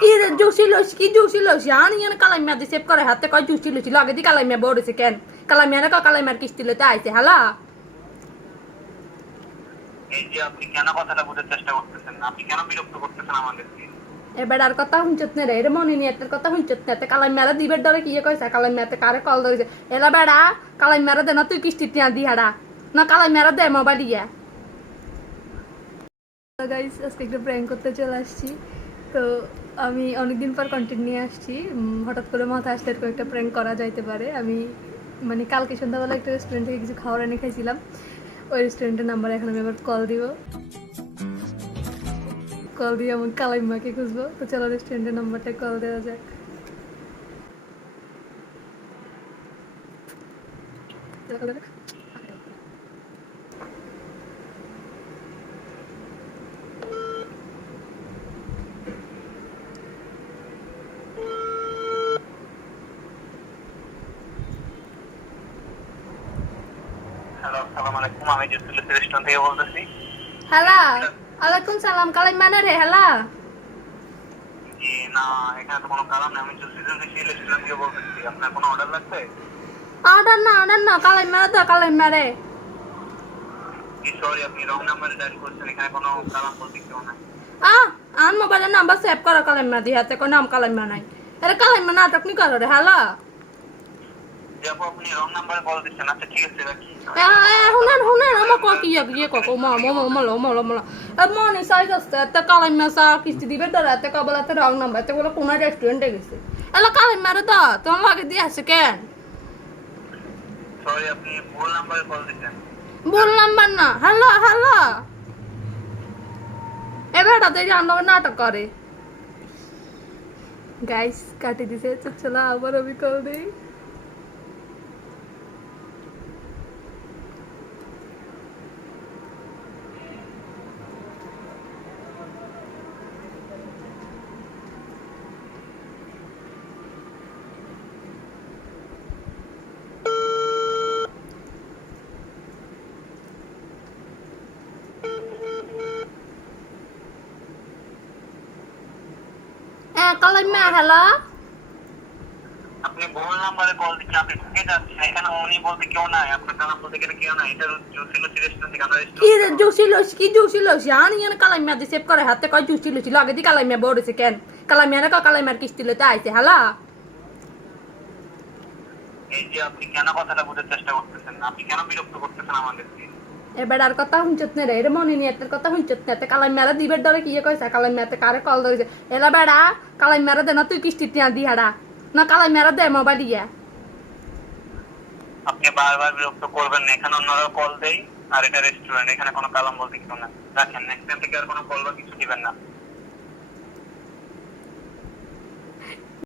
কি রে জুসি আনি এনে কালামিয়া দি সেভ করে হাতে কয় জুসি লুচি লগে দি কালামিয়া বড়ছে কেন কালামিয়া না কালামিয়ার কিস্তি লতে আইছে হালা এই যে আপনি কেন কথাটা বুঝার চেষ্টা করতেছেন না, আপনি কেন বিরক্ত করতেছেন আমাদেরকে? এবার আর কথা হুঁচত নে রে এর মনে নিয়ে এর কথা হুঁচত নে তে কালামিয়ারা দিবের ডরে কি কইছে কালামিয়াতে কারে কল ধরেছে এলা বেড়া কালামিয়ারা দে না তুই কিস্তি তিয়া দি হাড়া না কালামিয়ারা দে মোবাইল ইয়া গাইস আজকে একটা প্র্যাঙ্ক করতে চলে আসছি। তো আমি অনেকদিন পর কন্টেন্ট নিয়ে আসছি, হঠাৎ করে মাথায় আসলে এরকম একটা প্র্যাঙ্ক করা যাইতে পারে। আমি মানে কালকে সন্ধ্যাবেলা একটা রেস্টুরেন্ট থেকে কিছু খাবার এনে খাইছিলাম, ওই রেস্টুরেন্টের নাম্বারে এখন আমি আবার কল দিব, কল দিয়ে আমার কালাইম্মাকে খুঁজবো। তো চলো রেস্টুরেন্টের নাম্বারটা কল দেওয়া যাক। হ্যালো, আসসালামু আলাইকুম, আমি জুসুল রেস্টুরেন্ট থেকে বলতেছি। হ্যালো, ওয়ালাইকুম সালাম, কালাইম্মা রে? হ্যালো জি না, এখানে তো কোনো কালাম নেই, আমি জুসুল রেস্টুরেন্ট থেকে বলতেছি। আপনার কোনো অর্ডার লাগবে? অর্ডার না কালাইম্মা তো কালাইম্মা রে। কি সরি, আপনি রং নাম্বারে ডায়াল করছেন, এখানে কোনো কালাম বলতে কেউ নাই। আন মোবাইলের নাম্বার সেভ করো কালাইম্মা দি হাতে কোনো নাম কালাইম্মা নাই। আরে কালাইম্মা নাটক নি করো রে। হ্যালো যে আপনি রং নাম্বারে কল দিচ্ছেন। আচ্ছা ঠিক আছে, রাখি। শুনেন আমার কি ইয়ে কাকু মনে সাইজ আসতে এত কালাইম্মা সা কিস্তি দিবে ধরে এত কবল এত রং নাম্বার এত বলে কোন রেস্টুরেন্টে গেছে এলা কালাইম্মারে তো তোমার লাগে দিয়ে আছে কেন? সরি, আপনি ভুল নাম্বারে কল দিচ্ছেন। ভুল নাম্বার না। হ্যালো এবার তাদের আমরা নাটক করে। গাইস কাটি দিছে, চলো আবার আমি কল দিই। কালাইম্মা হ্যালো, আপনি ভুল নাম্বারে কল দিচ্ছেন, আপনি ঠকে যাচ্ছেন। এখানে উনি বলতে কেউ নাই, আপনার কালাম বলতে কেউ নাই। এটা জুসুল রেস্টুরেন্ট থেকে আমরা কি রে জুসি লুচি আনি এনে কালাইম্মা দি সেভ করে হাতে কয় জুসি লুচি লগে দি কালাইম্মা বড়ছে কেন কালাইম্মা না কালাইম্মার কিস্তি লতে আইছে হালা। এই যে আপনি কেন কথাটা বুঝার চেষ্টা করতেছেন না, আপনি কেন বিরক্ত করতেছেন আমাদেরকে? এবার আর কথা হুঁচত নে রে এর মনে নিয়ে এর কথা হুঁচত নে তে কালাইম্মারা দিবের ডরে কি কইছে কালাইম্মাতে কারে কল ধরেছে এলা বেড়া কালাইম্মারা দে না তুই কিস্তি তিয়া দি হাড়া না কালাইম্মারা দে মোবাইল ইয়া। আপনি বারবার বিরক্ত করবেন না, এখানে অন্যরা কল দেই আর এটা রেস্টুরেন্ট, এখানে কোনো কালাম বলতে কেউ না। রাখেন, নেক্সট টাইম থেকে আর কোনো কল বা কিছু দিবেন না।